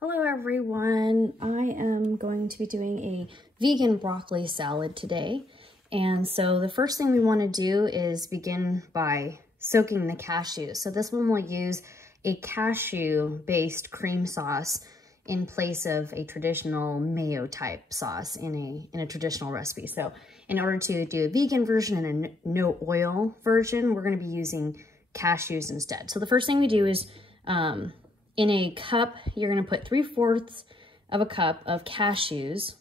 Hello everyone, I am going to be doing a vegan broccoli salad today. And so the first thing we want to do is begin by soaking the cashews. So this one will use a cashew based cream sauce in place of a traditional mayo type sauce in a traditional recipe. So in order to do a vegan version and a no oil version, we're going to be using cashews instead. So the first thing we do is in a cup, you're going to put 3/4 of a cup of cashews.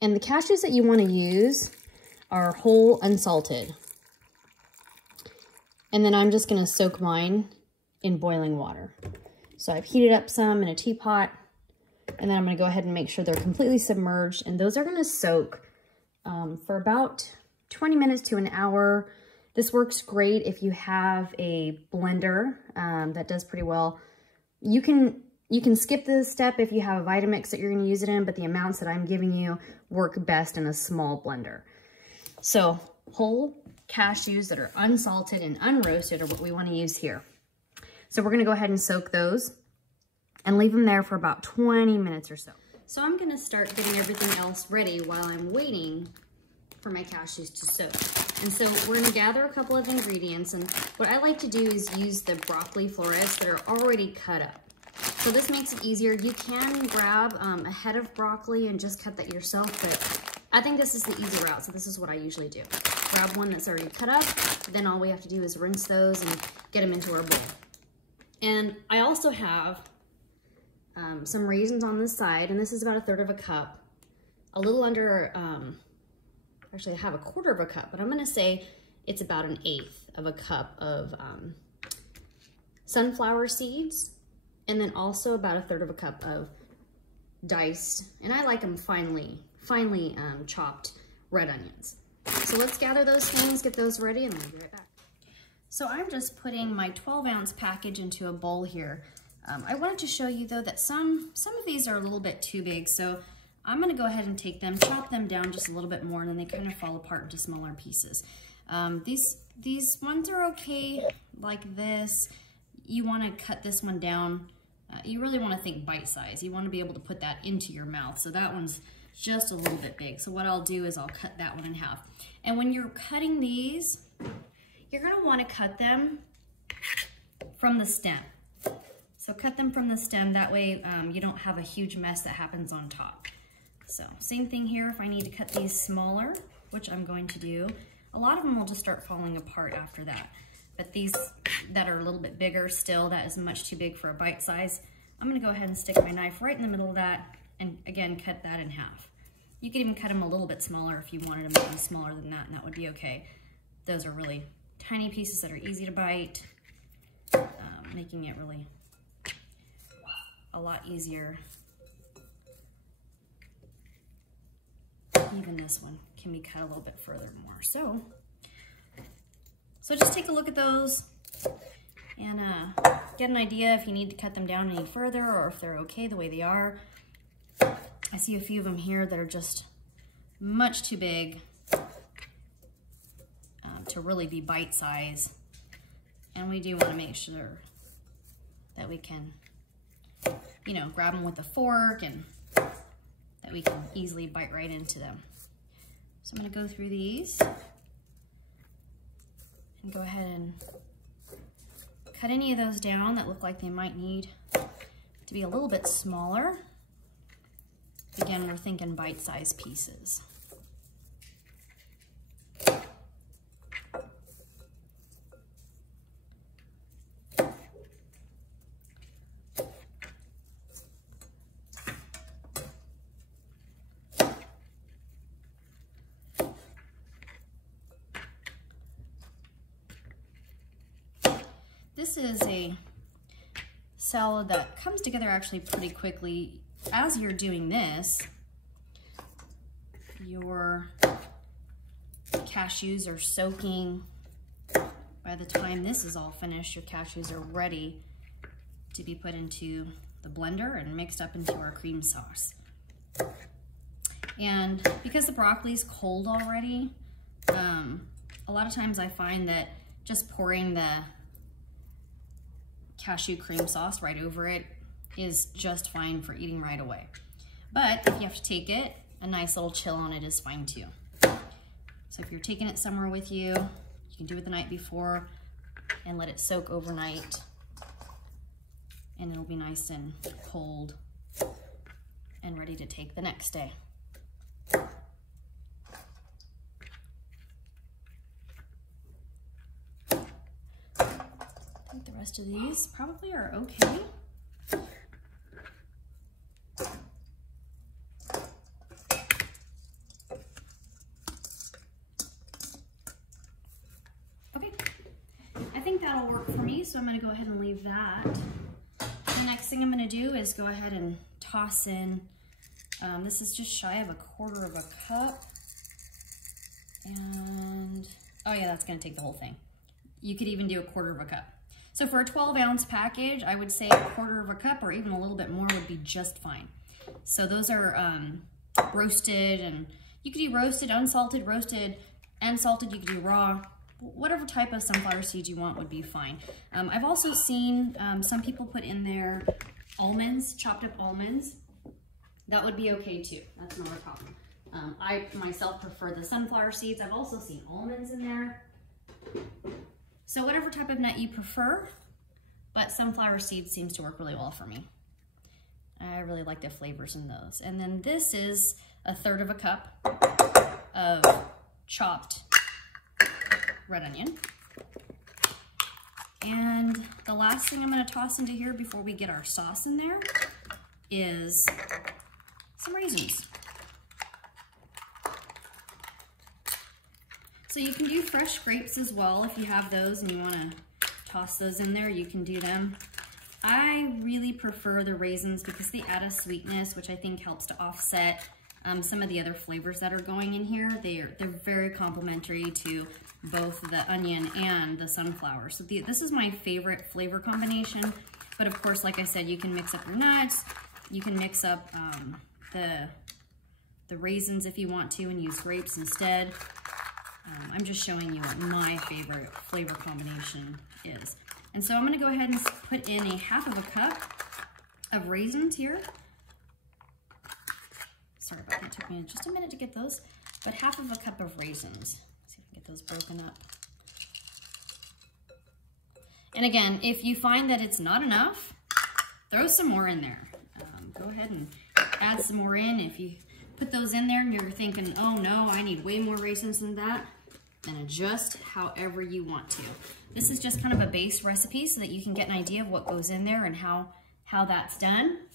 And the cashews that you want to use are whole, unsalted. And then I'm just going to soak mine in boiling water. So I've heated up some in a teapot, and then I'm going to go ahead and make sure they're completely submerged. And those are going to soak for about 20 minutes to an hour. This works great if you have a blender that does pretty well. You can skip this step if you have a Vitamix that you're going to use it in, but the amounts that I'm giving you work best in a small blender. So whole cashews that are unsalted and unroasted are what we want to use here. So we're going to go ahead and soak those and leave them there for about 20 minutes or so. So I'm going to start getting everything else ready while I'm waiting for my cashews to soak. And so we're going to gather a couple of ingredients, and what I like to do is use the broccoli florets that are already cut up. So this makes it easier. You can grab a head of broccoli and just cut that yourself, but I think this is the easy route, so this is what I usually do. Grab one that's already cut up, then all we have to do is rinse those and get them into our bowl. And I also have some raisins on this side, and this is about 1/3 of a cup, a little under, actually I have 1/4 of a cup, but I'm gonna say it's about 1/8 of a cup of sunflower seeds, and then also about 1/3 of a cup of diced, and I like them finely chopped red onions. So let's gather those things, get those ready, and we'll be right back. So I'm just putting my 12-ounce package into a bowl here. I wanted to show you though that some of these are a little bit too big, so I'm gonna go ahead and take them, chop them down just a little bit more, and then they kind of fall apart into smaller pieces. These ones are okay like this. You wanna cut this one down. You really wanna think bite size. You wanna be able to put that into your mouth. So that one's just a little bit big. So what I'll do is I'll cut that one in half. And when you're cutting these, you're gonna wanna cut them from the stem. So cut them from the stem, that way you don't have a huge mess that happens on top. So same thing here, if I need to cut these smaller, which I'm going to do, a lot of them will just start falling apart after that. But these that are a little bit bigger still, that is much too big for a bite size. I'm gonna go ahead and stick my knife right in the middle of that, and again, cut that in half. You could even cut them a little bit smaller if you wanted them to be smaller than that, and that would be okay. Those are really tiny pieces that are easy to bite, making it really a lot easier. Even this one can be cut a little bit further more. So just take a look at those and get an idea if you need to cut them down any further or if they're okay the way they are. I see a few of them here that are just much too big to really be bite size. And we do want to make sure that we can, you know, grab them with a fork and that we can easily bite right into them. So I'm going to go through these and go ahead and cut any of those down that look like they might need to be a little bit smaller. Again, we're thinking bite-sized pieces. This is a salad that comes together actually pretty quickly. As you're doing this, your cashews are soaking. By the time this is all finished, your cashews are ready to be put into the blender and mixed up into our cream sauce. And because the broccoli's cold already, a lot of times I find that just pouring the cashew cream sauce right over it is just fine for eating right away. But if you have to take it, a nice little chill on it is fine too. So if you're taking it somewhere with you, you can do it the night before and let it soak overnight. And it'll be nice and cold and ready to take the next day. I think the rest of these probably are okay. Okay, I think that'll work for me, so I'm gonna go ahead and leave that. The next thing I'm gonna do is go ahead and toss in, this is just shy of 1/4 cup. And, oh yeah, that's gonna take the whole thing. You could even do 1/4 cup. So for a 12-ounce package, I would say 1/4 cup or even a little bit more would be just fine. So those are roasted, and you could do roasted, unsalted, roasted, and salted. You could do raw. Whatever type of sunflower seeds you want would be fine. I've also seen some people put in there almonds, chopped up almonds. That would be okay too. That's not a problem. I myself prefer the sunflower seeds. I've also seen almonds in there. So whatever type of nut you prefer, but sunflower seeds seems to work really well for me. I really like the flavors in those. And then this is 1/3 cup of chopped red onion. And the last thing I'm gonna toss into here before we get our sauce in there is some raisins. So you can do fresh grapes as well if you have those and you wanna toss those in there, you can do them. I really prefer the raisins because they add a sweetness, which I think helps to offset some of the other flavors that are going in here. They're very complementary to both the onion and the sunflower. So this is my favorite flavor combination. But of course, like I said, you can mix up your nuts. You can mix up the raisins if you want to and use grapes instead. I'm just showing you what my favorite flavor combination is. And so I'm gonna go ahead and put in 1/2 cup of raisins here. Sorry about that, it took me just a minute to get those, but 1/2 cup of raisins. Let's see if I can get those broken up. And again, if you find that it's not enough, throw some more in there. Go ahead and add some more in. If you put those in there and you're thinking, oh no, I need way more raisins than that, then adjust however you want to. This is just kind of a base recipe so that you can get an idea of what goes in there and how that's done.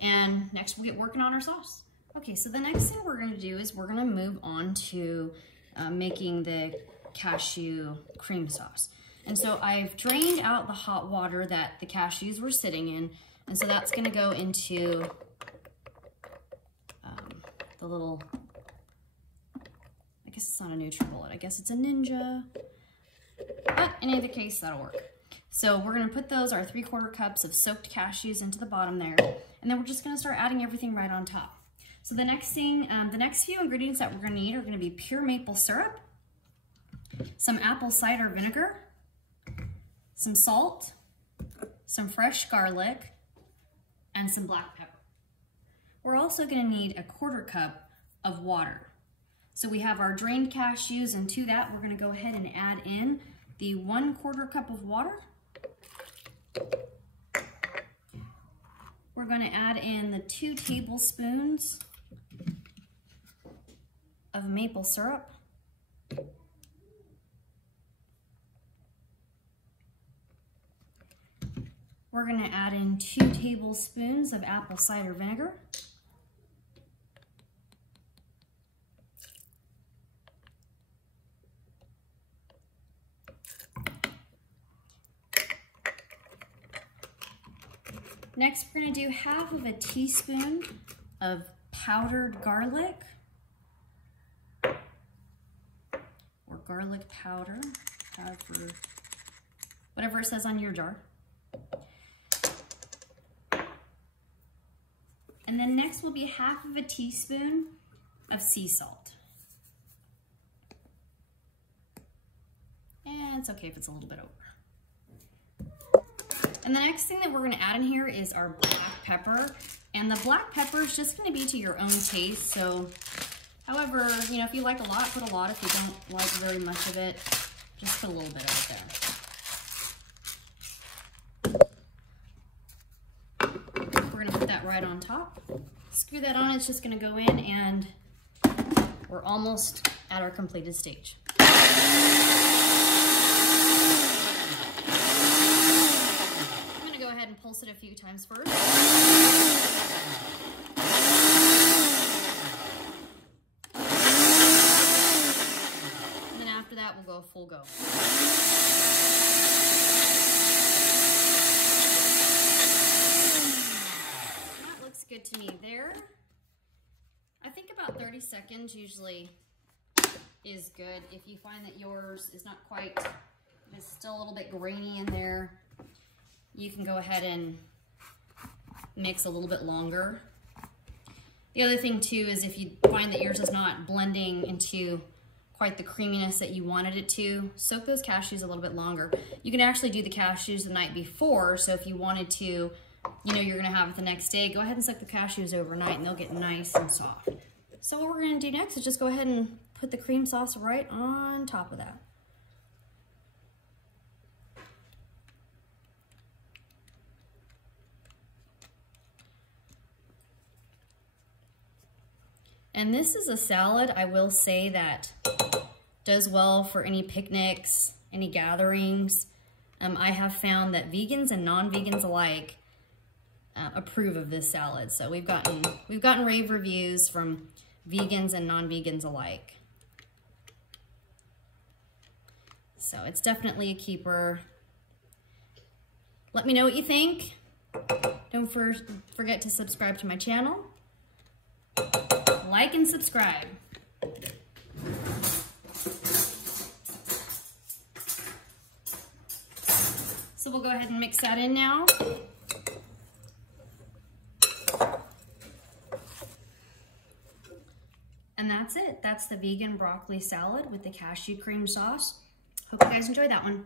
And next we'll get working on our sauce. Okay, so the next thing we're gonna do is we're gonna move on to making the cashew cream sauce. And so I've drained out the hot water that the cashews were sitting in, and so that's gonna go into the little, I guess it's not a NutriBullet, I guess it's a Ninja, but in either case, that'll work. So we're gonna put those, our 3/4 cups of soaked cashews into the bottom there, and then we're just gonna start adding everything right on top. So the next thing, the next few ingredients that we're gonna need are gonna be pure maple syrup, some apple cider vinegar, some salt, some fresh garlic, and some black pepper. We're also gonna need 1/4 cup of water. So we have our drained cashews, and to that, we're gonna go ahead and add in the 1/4 cup of water. We're gonna add in the 2 tablespoons of maple syrup. We're gonna add in 2 tablespoons of apple cider vinegar. Next, we're gonna do 1/2 teaspoon of powdered garlic, or garlic powder, for whatever it says on your jar. And then next will be 1/2 teaspoon of sea salt. And it's okay if it's a little bit over. And the next thing that we're gonna add in here is our black pepper. And the black pepper is just gonna be to your own taste. So, however, you know, if you like a lot, put a lot. If you don't like very much of it, just put a little bit of it there. We're gonna put that right on top. Screw that on, it's just gonna go in, and we're almost at our completed stage. I'm gonna go ahead and pulse it a few times first. And then after that, we'll go full go. That looks good to me there. I think about 30 seconds usually is good. If you find that yours is not quite, it's still a little bit grainy in there, you can go ahead and mix a little bit longer. The other thing too is if you find that yours is not blending into quite the creaminess that you wanted it to, soak those cashews a little bit longer. You can actually do the cashews the night before, so if you wanted to, you know, you're gonna have it the next day, go ahead and soak the cashews overnight and they'll get nice and soft. So what we're gonna do next is just go ahead and put the cream sauce right on top of that. And this is a salad, I will say, that does well for any picnics, any gatherings. I have found that vegans and non-vegans alike approve of this salad. So we've gotten rave reviews from vegans and non-vegans alike. So it's definitely a keeper. Let me know what you think. Don't forget to subscribe to my channel. Like and subscribe. So we'll go ahead and mix that in now. And that's it. That's the vegan broccoli salad with the cashew cream sauce. Hope you guys enjoyed that one.